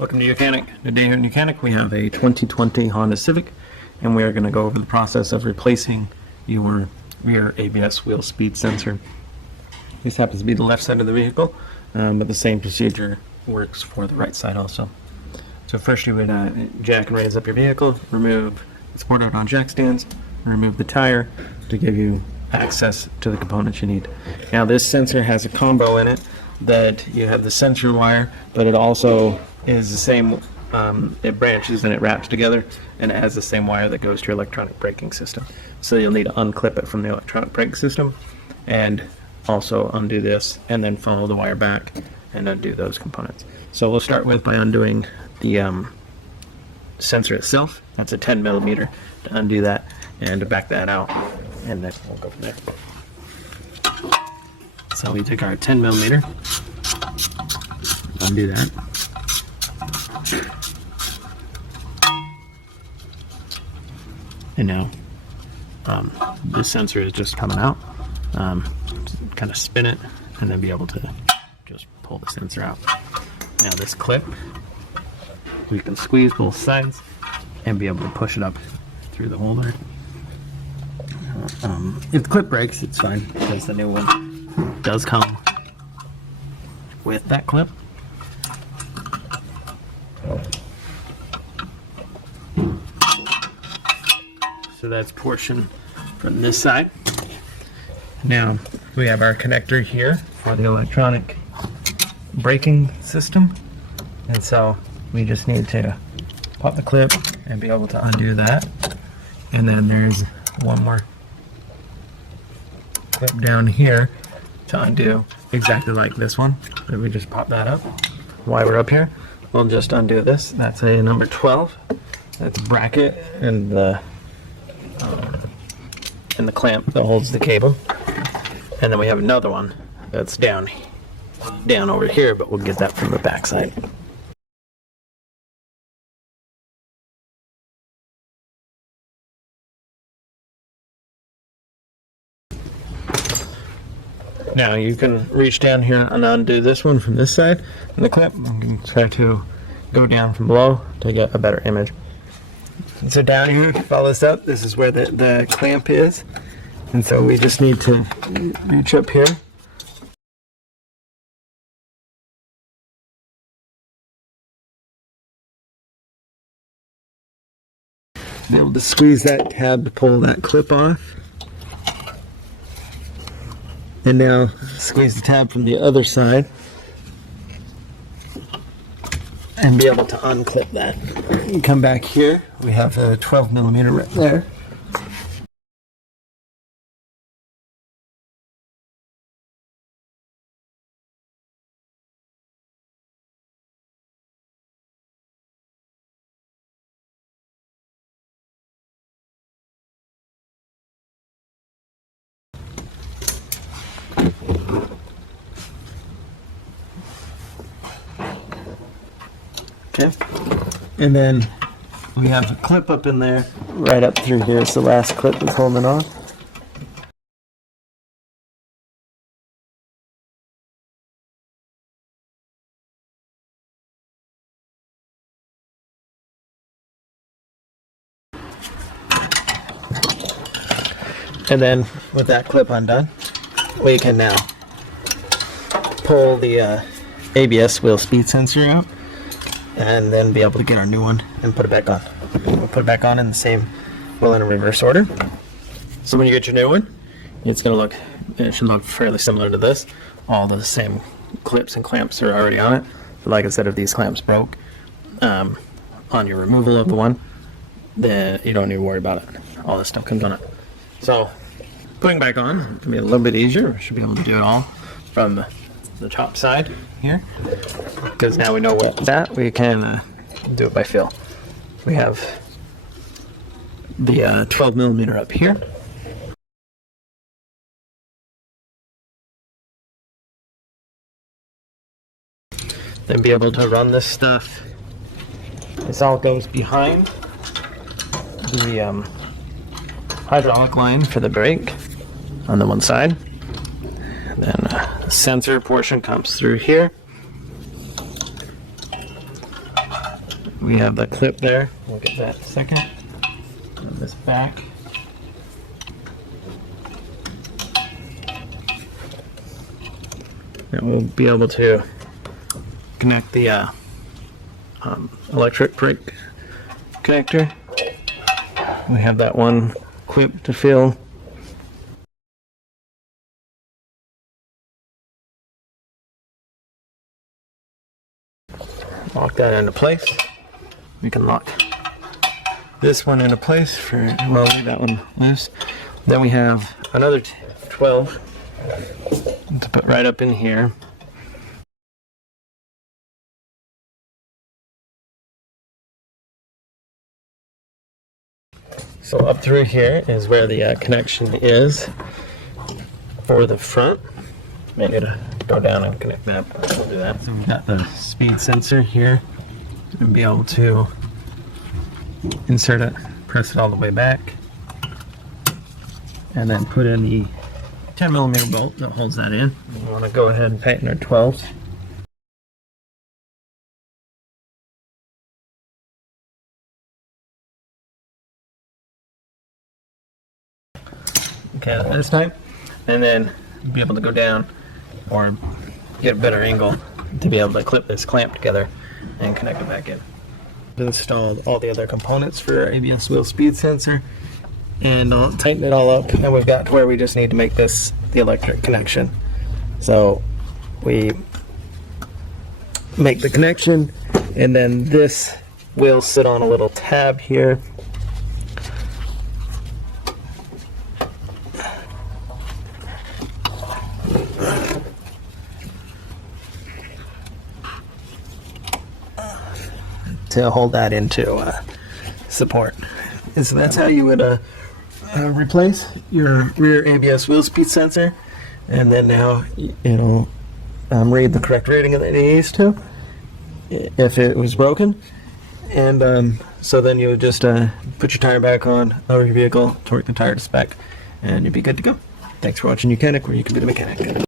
Welcome to YOUCANIC. Today here in YOUCANIC we have a 2020 Honda Civic, and we are going to go over the process of replacing your rear ABS wheel speed sensor. This happens to be the left side of the vehicle, but the same procedure works for the right side also. So first you would jack and raise up your vehicle, remove the support out on jack stands, and remove the tire to give you access to the components you need. Now this sensor has a combo in it that you have the sensor wire, but it also is the same, it branches and it wraps together, and it has the same wire that goes to your electronic braking system. So you'll need to unclip it from the electronic braking system and also undo this and then follow the wire back and undo those components. So we'll start with by undoing the sensor itself. That's a 10 millimeter to undo that and to back that out, and then we'll go from there. So we take our 10 millimeter, undo that. And now this sensor is just coming out. Kind of spin it and then be able to just pull the sensor out. Now this clip, we can squeeze both sides and be able to push it up through the holder. If the clip breaks, it's fine because the new one does come with that clip. So that's portion from this side. Now we have our connector here for the electronic braking system, and so we just need to pop the clip and be able to undo that. And then there's one more clip down here to undo, exactly like this one. So we just pop that up. While we're up here, we'll just undo this. That's a number 12. That's a bracket and the clamp that holds the cable. And then we have another one that's down over here, but we'll get that from the back side. Now you can reach down here and undo this one from this side, and the clip, you can try to go down from below to get a better image. And so down here, follow this up, this is where the clamp is, and so we just need to reach up here. Be able to squeeze that tab to pull that clip off. And now squeeze the tab from the other side and be able to unclip that. You come back here, we have a 12 millimeter right there. Okay, and then we have a clip up in there, right up through here. It's the last clip that's holding on. And then with that clip undone, we can now pull the ABS wheel speed sensor out, and then be able to get our new one and put it back on. We'll put it back on in the same, well, in a reverse order. So when you get your new one, it should look fairly similar to this. All the same clips and clamps are already on it. But like I said, if these clamps broke on your removal of the one, then you don't need to worry about it. All this stuff comes on it. So putting back on can be a little bit easier. We should be able to do it all from the top side here, because now we know what's at. We can do it by feel. We have the 12 millimeter up here. Then be able to run this stuff. This all goes behind the hydraulic line for the brake on the one side. And then the sensor portion comes through here. we have the clip there. We'll get that in a second. And this back. And we'll be able to connect the electric brake connector. We have that one clip to fill. Lock that into place. We can lock this one into place for, well, leave that one loose. Then we have another 12 to put right up in here. So up through here is where the connection is for the front. May need to go down and connect that. We'll do that. So we've got the speed sensor here, and be able to insert it, press it all the way back, and then put in the 10mm bolt that holds that in. We want to go ahead and tighten our 12s. Okay, this time, and then be able to go down or get a better angle to be able to clip this clamp together and connect it back in. Installed all the other components for our ABS wheel speed sensor, and I'll tighten it all up, and we've got to where we just need to make this the electric connection. So we make the connection, and then this will sit on a little tab here. To hold that into support. And so that's how you would replace your rear ABS wheel speed sensor, and then now it'll read the correct rating that it needs to if it was broken. And so then you would just put your tire back on, lower your vehicle, torque the tire to spec, and you'd be good to go. Thanks for watching YOUCANIC, where you can be the mechanic.